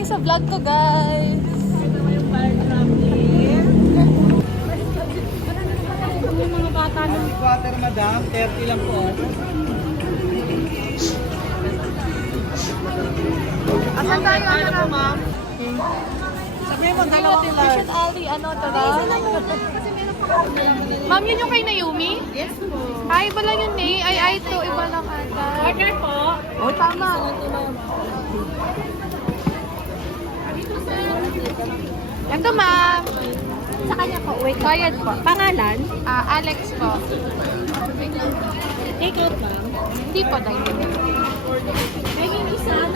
kayo sa vlog ko, guys. Ito mo yung fire trapping. Yung mga bata na. Water, madam. 30 lang po. Asan tayo? Ano na, ma'am? Sabihin mo, dalawang Fish and Ali, ano, tara. Ma'am, yun yung kay Naomi? Yes po. Ay, iba lang yun eh. Ay, ito, iba lang ata. Order po. Oh, tama. Ito, ma'am. Sa kanya po. Wait. Bayad po. Pangalan? Alex po. Take out ma'am. Hindi po, dahil. Ay, yung isa.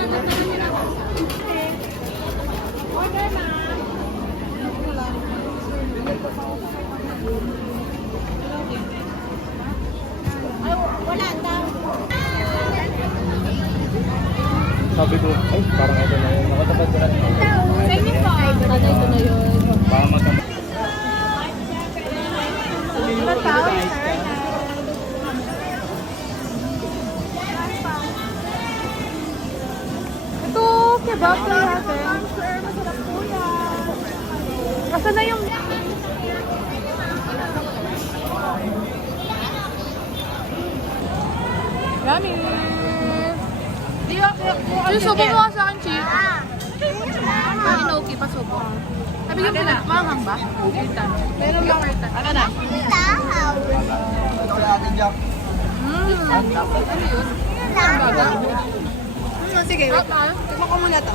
Order ma'am. Ay, wala daw. Sabi ko, ay, parang ito na yun. Nakatapat ko na. Sa inyo po. Ay, ito na yun. Para magkama. Ito, kebab na natin. Asa na yung... Yummy! Susubo mo sa akin, Chi. Ah, inoki pa subo. Sabi ko na, mahang ba? Pero yung Marta. Ano na? Ito kaya atin, Jack. Ano yun? Ang baga? Sige, wait. Tikman ko muna to.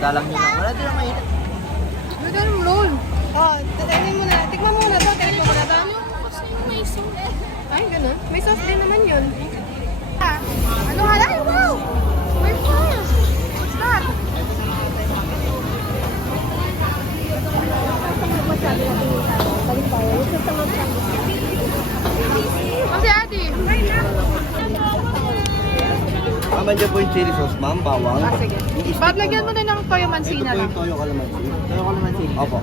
Dalang nyo lang. Wala din na mainit. May ganun roll. Oh, tatayin mo na. Tikman mo muna to. Tikman mo muna to. Kasi yung may sauce. Ay, ganun. May sauce din naman yun. Ano hala? Ay, wow! May sauce! What's that? Kasi ate. Tama dyan po yung chili sauce, ma'am. Bawang. Sige. I-stick Bob, lagyan mo ma'am. na ng toyo mansina Ito po lang. yung toyo kalamansi. Toyo kalamansi? Opo.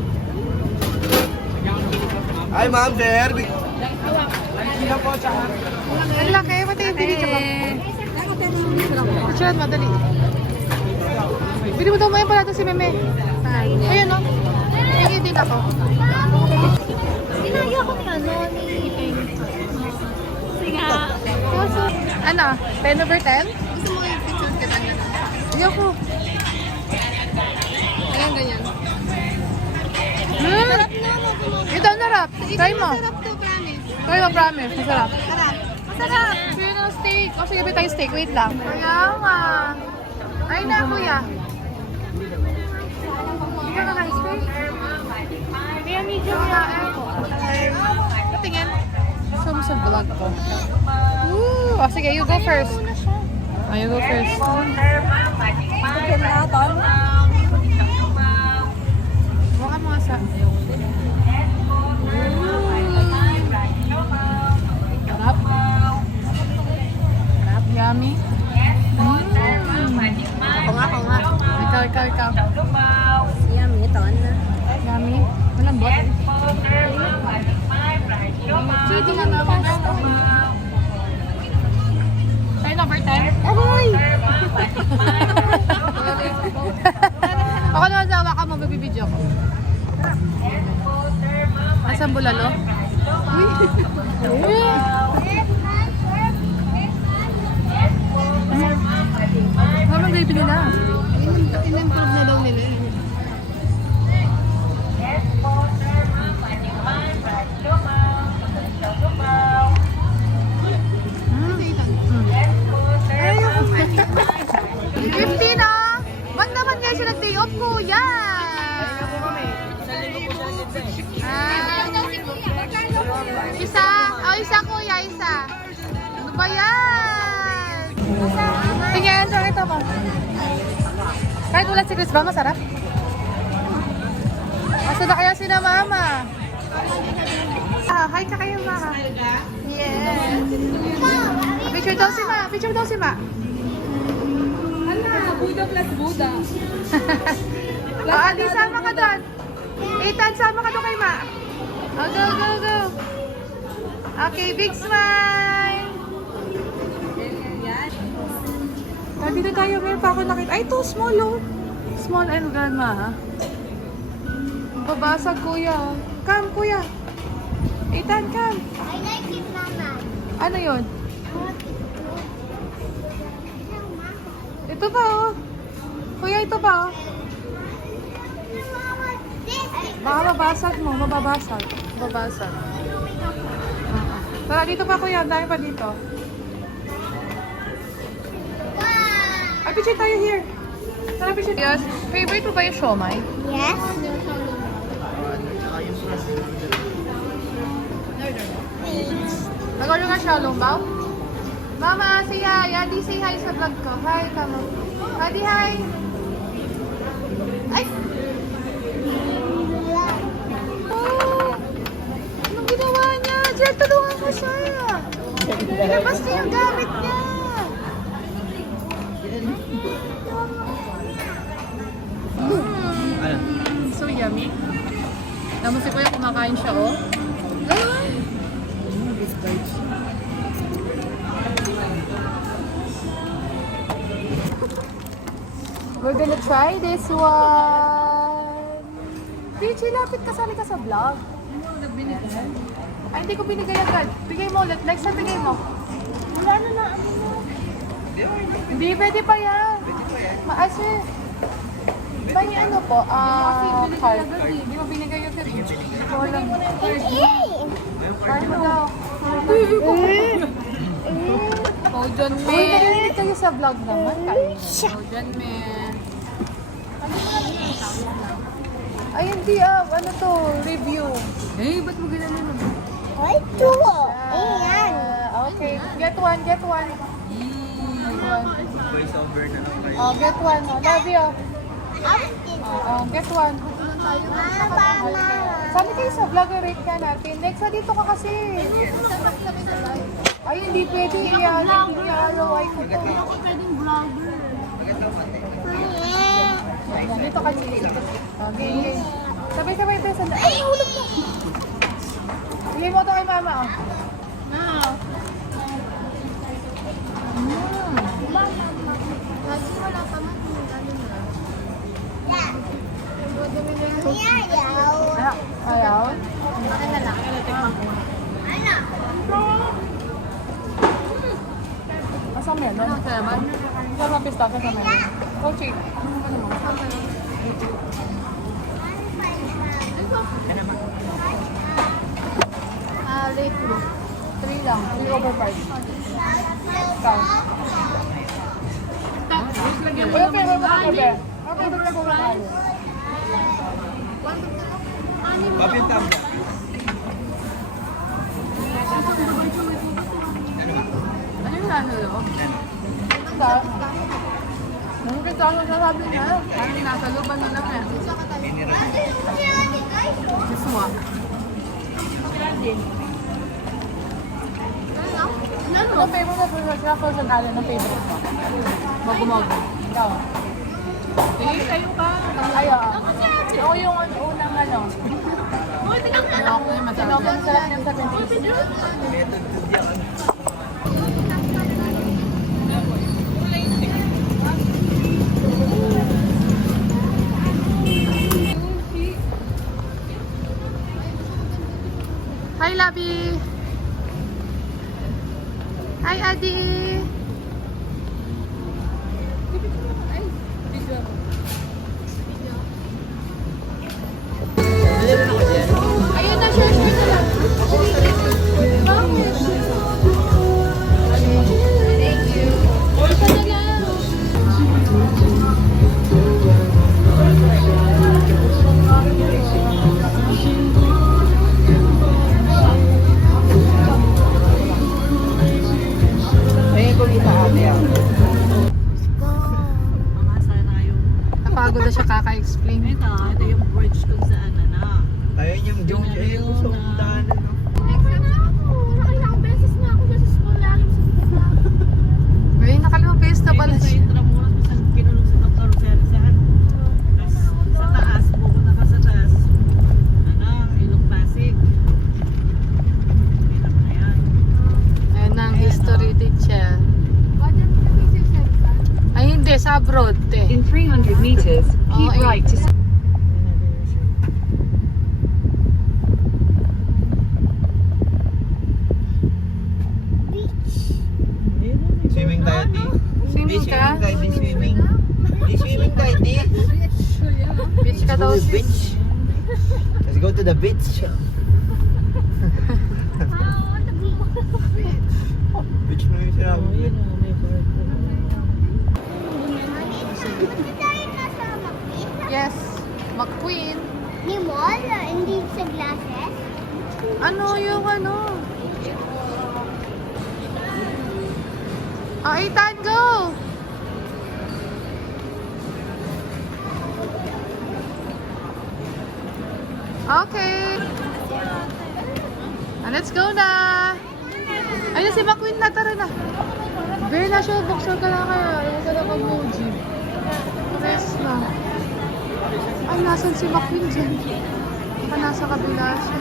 Ay, ma'am, sir. Ang laki. Pati yung binigyan mo. Siya, madali. Bili mo daw mo yung pala si Meme. Ayan o. Tingin din ako. Sinaya ko ni ano, ni Peng. Sige. Ano? 10 over 10? Gusto mo yung picture kita nga? Ayoko. Ayan, ganyan. Ito ang sarap. Try mo. Sarap to, promise. Try mo, promise. Masarap. Sarap. Masarap. Sige na steak. O sige, tayo steak. Wait lang. Kaya nga. Ay na, kuya. Hindi ka na steak? Kaya medyo na. Patingin. So, mo sa vlog ko. Woo! O sige, you go first. Oh, you go first. Bukan mo nga sa... Sarap. Sarap. Yummy. Ako nga. Ikaw. Yummy, ito na. Yummy. Malambot. Sige na naman. Tayo number 10. Aroy! Ako naman sa ka mo, magbibideo ko. Asan bulalo? Mamang gravy nila. In-improve na daw nila yun. Ayun. 15 ah! Ba't naman kayo siya nag-day off, kuya? Isa. Isa kuya, isa. Ano ba yan? Tingnan, saan ito mo? Kahit wala si Chris ba, masarap? Asa na kaya si na mama? Hi ka kayo, mama. Yes. Picture daw si ma. Picture daw si ma. Buda plus Buda. Adi, sama ka doon. Ethan, sama ka doon kay ma. Oh, go. Okay, big smile. Dito tayo, meron pa ako nakita. Ay, too small, oh. Small and grandma, ha? Babasag, kuya. Come, kuya. Ethan, come. I like it, Mama. Ano yun? Ito pa, oh. Kuya, ito pa, oh. Baka mabasag mo, mababasag. Mababasag. Tara, dito pa, kuya. Ang dami pa dito. Ay, picture tayo here. Tara, picture. Yes. Favorite mo ba yung siomay? Yes. Nagano ka siya, Lumbaw? Mama, say hi. Adi, say hi sa vlog ko. Hi, kamo. Adi, hi. Ay! Oh! Anong ginawa niya? Diyan, tulungan ko siya. Pinabas niya yung gamit niya. So yummy. Naman si Kuya kumakain siya, oh. Ay! We're gonna try this one. Richie, lapit ka, sali ka sa vlog. Ay, hindi ko binigay agad. Bigay mo ulit. Next time, bigay mo. Wala na na. Hindi, pwede pa yan. Maasir. May ano po, card. Hindi mo binigay yung card. Walang card mo daw. Oh, John Uy, May. narinig kayo sa vlog naman. Oh, John May. Ay, hindi ano to, review. Eh, ba't mo ginano naman? Ay, tuwo. Ayan. Okay, get one, get one. Get one. Oh, get one. Oh, love you. Get one. Sabi kayo sa vlog, rate ka natin. Next, dito ka kasi. Ay, hindi pwede. I-ROI ko to. Ayan, dito ka kasi. Okay. Sabay-sabay tayo sa... Ay, hulog mo! Bili mo to kay mama, oh. Lagi wala pa man. Ayaw. Ayaw? Akin na lang. Asa melon? Asa naman? Asa naman pistachio sa melon? Coaching. Late blue. 3 lang. 3 over 5. Ikaw. Wala pa yung mga kabe. Ano yung mga kabe? Ano yung nasa loob? Ito. Nung kita ako sasabi niya, parang nasa loob na lang eh. This one. Ano favorite mo sa Frozen Island? Ano favorite mo? Magumago. Ikaw? Kayo ka. Ayaw. Ako yung unang ano. Ako yung masarap. Ako yung sarap niyang sabihin. Hi, Labi! Hi, Adi! Ayun na, share na lang. Thank you. Isa na lang. Napagod na siya kaka-explain. Ito yung bridge kung saan Ayun yung Jones. Ayun yung gusto kong daanan. Nakailang beses na ako sa school lagi sa Ngayon, nakalimang beses na pala Sa siya. Intramuros, isang kinulong sa Dr. Sersan. Sa taas, pupunta ka sa taas. Ilong Pasig. Hirap na yan. Ayun na ang history teacher. Ay, hindi. Sa abroad, eh. In 300 meters, keep Oh, right to... Swimming tayo, di. Swimming ka? Di swimming. Di swimming tayo, di. Beach ka daw, sis. Beach. Let's go to the beach. Beach na yung sinabi. Oh, yun o, may birthday. Yes. McQueen. Ni mall, hindi sa glasses. Ano yung ano? Oh, Ethan, go! Okay. Let's go na! Ayun si McQueen na, tara na. Very na siya, boxer ka na kayo. Ayaw ka na mag-moji. Rest na. Ay, nasan si McQueen dyan? Baka nasa kabila siya.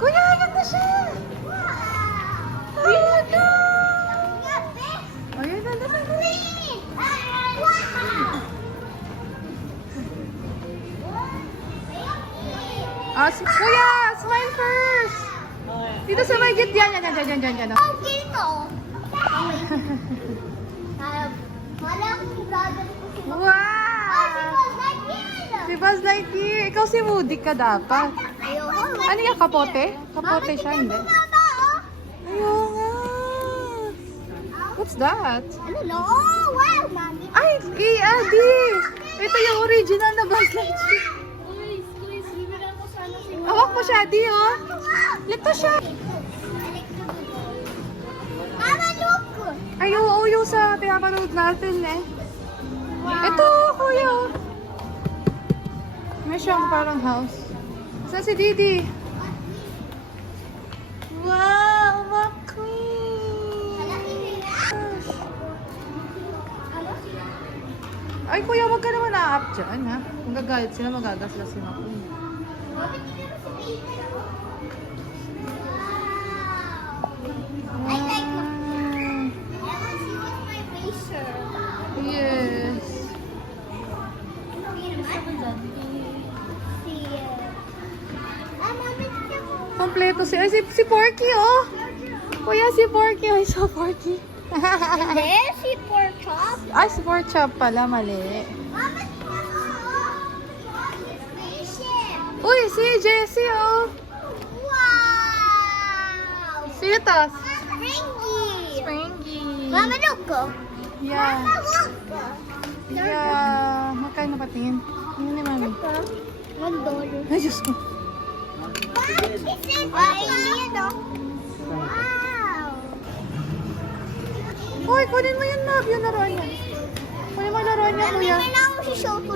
Kuya, ayan na siya! Ayan na! Ayan na, na. Ah, kuya, smile first! Dito sa may git yan, yan. Ang dito. Wala akong brother ko si Wow! Si Buzz Lightyear. Ikaw si Woody ka dapat. Ayoko. Ano yung kapote? Kapote siya, hindi? Ayaw nga. What's that? Ano no? Oh, wow, mami. Ay, Adi! Ito yung original na Buzz Lightyear. Please, bibigyan ko sana si Hawak mo siya, Adi, oh. Ito siya. Mama, look! Ay, oo, yung sa pinapanood natin, eh. Ito, kuya. May siyang parang house. Saan si Didi? Wow, McQueen! Ay, kuya, wag ka naman na-up dyan, ha? Kung gagalit sila, magagasla si McQueen. I like Wow. I want to see what's my racer. Yes. Kompleto si... Ay, si Porky, oh! Kuya, si Porky. Ay, so Porky. Hindi, si pork chop. Ay, si Pork Chop pala, mali. Mama, spaceship. Uy, si Jessie, oh! Wow! Sino to? Springy. Springy. Mama, look. Yeah. Mama, look. Yeah. Magkano patingin? Ano ni mami? $1. Ay, Diyos ko. Ay, yan o. Wow! Uy, kunin mo yun, Mab. Yung laruan niya. Kunin mo yung laruan niya, kuya. Nandito na ako si Shoko.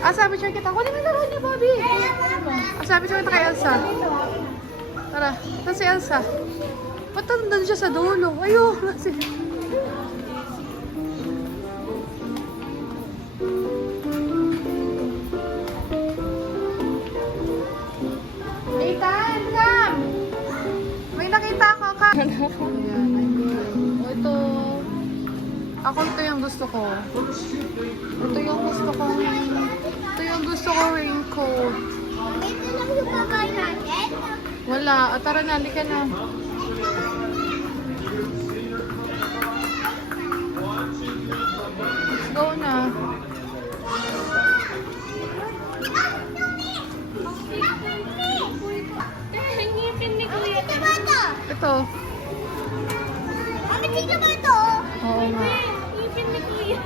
Ah, sabi siya kita. Kunin mo yung laruan niya, Bobby. Ah, sabi siya kita kay Elsa. Tara, ito si Elsa. Ba't nandun siya sa dulo? Ayun. Ethan, come! May nakita ako ka. Ito. Ako ito yung gusto ko. Ito yung gusto ko. Ito yung gusto ko raincoat. Ito lang yung babae natin. Wala. Ah, tara na, halika na. Let's go na. Ngipin ni Kuya. Ito ba ito? Ito. Mami, tignan mo ito. Oo nga. Ngipin ni Kuya.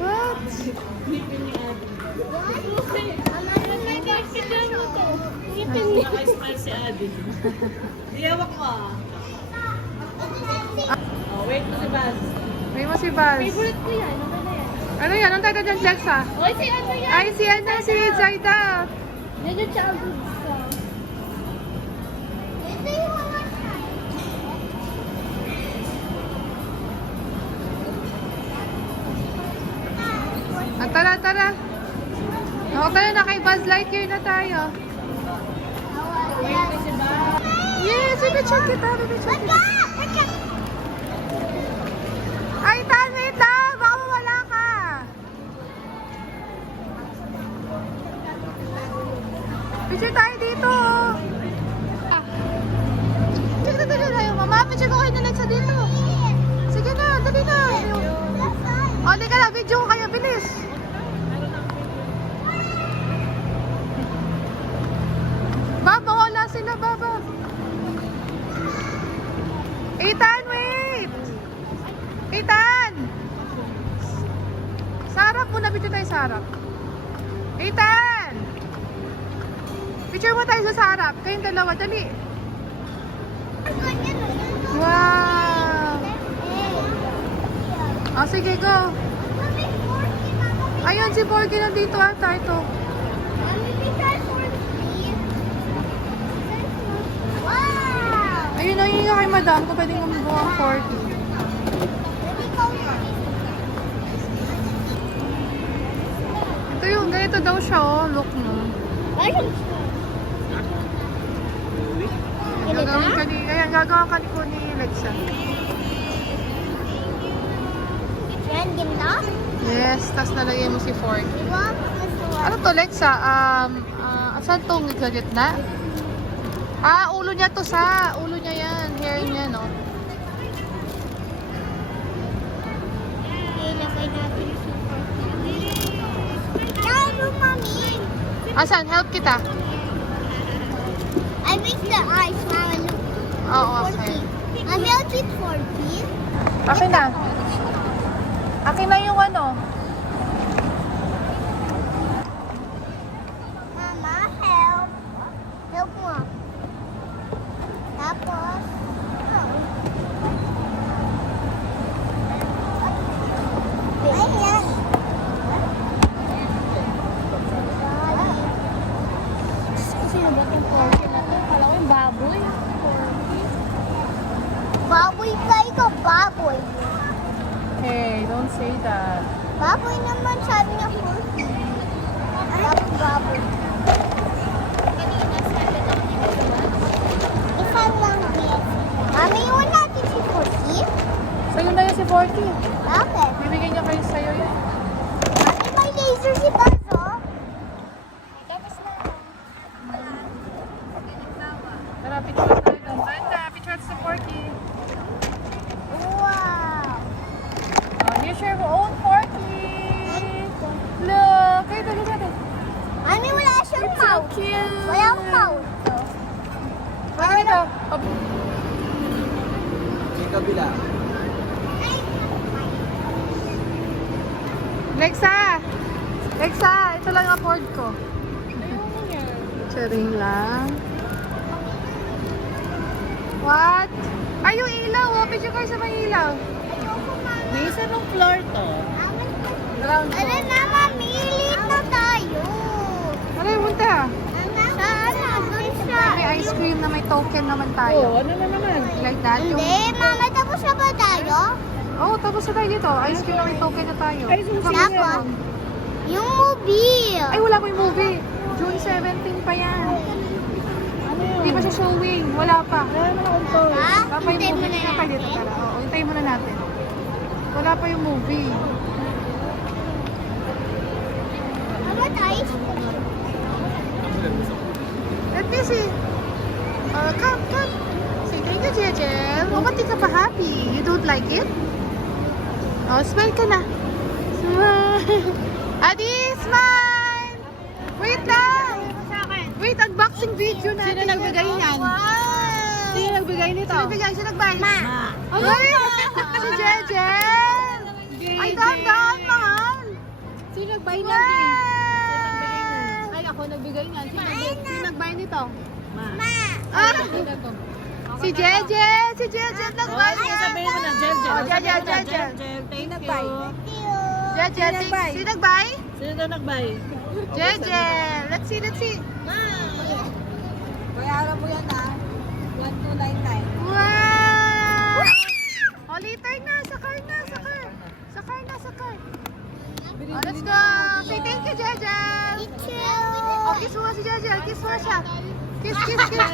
What? Ngipin ni Naka-smile si Adi. Di hawak mo ah. Oh, wait mo si Baz. May mo si Buzz. Favorite ko yan. Ano na yan? Ano yan? Ang tayo dyan, Lexa? Oy, si ano yan? Ay, si ano, si Zaida. Medyo childhood ka. Ito yung mga Ah, tara, tara. Oo, tayo na kay Buzz Lightyear na tayo. Yes, pipicture kita, pipicture kita. Wag ka! picture ko kayo ni Lexa dito. Sige na, dali na. O, di ka na, video ko kayo, bilis. Baba, wala sila, Baba. Ethan, wait! Ethan! Sarap muna, video tayo sa harap. Ethan! Picture mo tayo sa harap. Kayong dalawa, dali. Wow! O, sige, go. Ayun, si Porky nandito ata. Ito. Ayun, ayun nga kay madam kung pwedeng gumawa ang 40. Ito yung, ganito daw siya, oh. Look mo. Gagawin ka ni, ayan, gagawa ka ni ko ni Lexa. Yes, tas nalagay mo si Forky. Ano to, Lexa? Saan tong gitna? Ah, ulo niya to sa. Ulo niya yan. Hair niya, no? Asan? Help kita. I make the eyes, Mama. Look. Oo, okay. I made it for you. Akin na. Akin na yung ano. Mama, help. Help mo. Tapos, ayan. Sino ba itong Forky na to? Kala ko yung baboy. Baboy ka, ikaw baboy. Hey, don't say that. Baboy naman, sabi niya Forky. Tapos baboy. Isa lang din. Mami, iwan natin si Forky. Sa'yo na yun si Forky. Bakit? Bibigyan niya kayo sa'yo yan. Mami, may laser si Bazo. Tara, picture tayo doon. Banda, picture sa Forky. Wow. Here's your own Forky. Look, kayo dali natin. Mami, wala siyang It's so mouth. cute. Walang mouth. Ano ito? Yung kabila. Lexa! Lexa, ito lang ang afford ko. Charing lang. What? Ay, yung ilaw, oh. Picture kayo sa may ilaw. May isa ng floor to. Ground Ano floor. na, Mami? Late na tayo. Ano yung punta? Doon siya. May ice cream na may token naman tayo. Ano na naman? Like that, yung... Hindi, Mama, tapos na ba tayo? Oh, tapos na tayo dito. Ice cream na may token na tayo. Ay, susi Tapos na. na. Yung movie. Ay, wala pa yung movie. June 17 pa yan. Ano yun? Hindi pa siya showing. Wala pa. Wala naman akong to. Ha? Wala pa yung Hintay mo movie. na Tingnan tayo dito, natin. tara. Oo, hintayin muna natin. Wala pa yung movie. Mama, tayo. Let me see. Come, come. Say thank you, Jejel. Oh, ba't di ka pa happy? You don't like it? Oh, smile ka na. Smile. Adi, smile! Wait lang! Wait, unboxing video natin. Sino nagbigay niyan? Wow! Sino nagbigay nito? Sino nagbigay? Sino nagbigay? Ma. Ay! Si Jejel! Ay, dahan-dahan, mahal! Sino nagbigay Wow! niyan? Ay, ako nagbigay niyan. Sino nagbigay nito? Ma. Ah! Sino to? Si Jejel! Si Jejel nagbigay Sige, sabihin mo na, Jel. Oh, Jel. Thank you. Jejel, sino nagbigay? Sino daw nagbay? Jejel! Let's see, let's see. Bayaran mo yan ah. 1299. Wow! Oh, later na. Sa car na. Sa car. Sa car na. Sa car. Oh, let's go. Say thank you, Jejel. Oh, kiss mo si Jejel. Kiss mo siya. Kiss, kiss, kiss.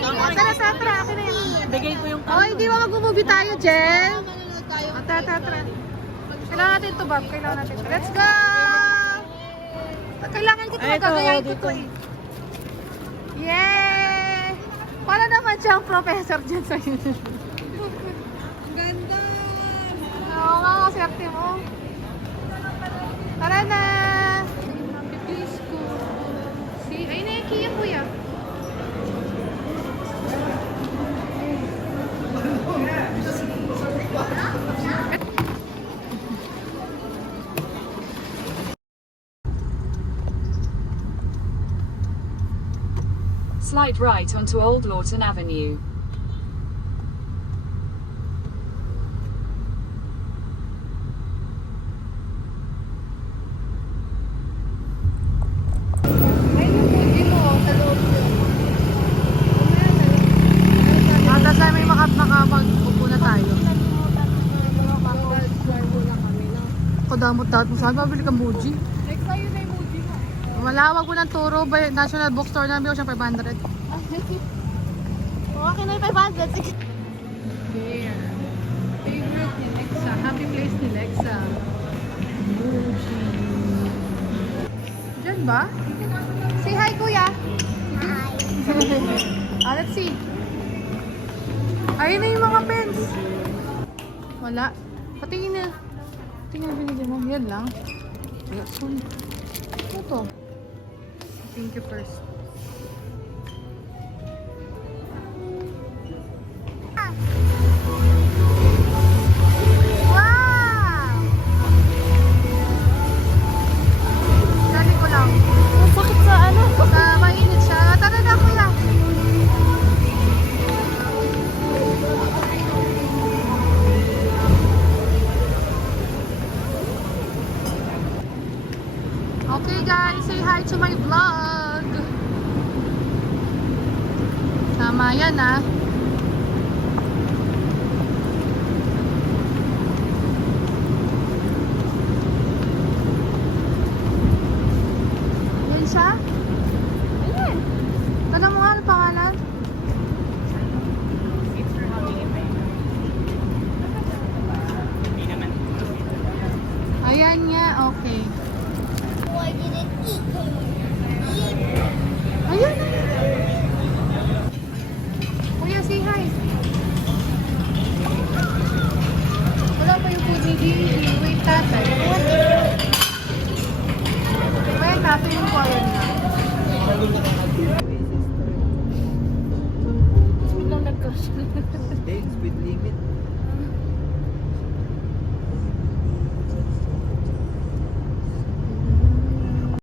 Oh, tara, tara, tara. Akin na yan. Bigay ko yung Oh, hindi ba mag-movie tayo, Jel? Oh, tara, tara, tara. Kailangan natin ito, Bob. Kailangan natin ito. Let's go! Kailangan ko ito. Ay, ito, Gagayahin ko dito. ito eh. Yay! Para naman siyang professor dyan sa university. Ganda! Oo nga, kaserte mo. Tara na! Please go. See, ayun na yung Kia, kuya. Slight right onto Old Lawton Avenue. Ayun yung Fuji mo, sa loob yun. Tapos ay may makapag-upo na tayo. Kadamot-damot mo saan, mabili kang Muji. Next tayo na yung Muji mo. Malawag mo ng turo by National Bookstore na biyo siyang 500. Okay na yung 500. Sige. There. Favorite ni Lexa. Happy place ni Lexa. Muji. Diyan ba? Say hi, kuya. Hi. Let's see. Ayun na yung mga pens. Wala. Patingin na. Tingnan binigyan mo. Yan lang. Soon. Ano to? Thank you first. Wow! Dali ko lang. Sakit sa ano? Sa mainit siya. Tara na, kuya. Okay guys, say hi to my vlog. Tama yan ah.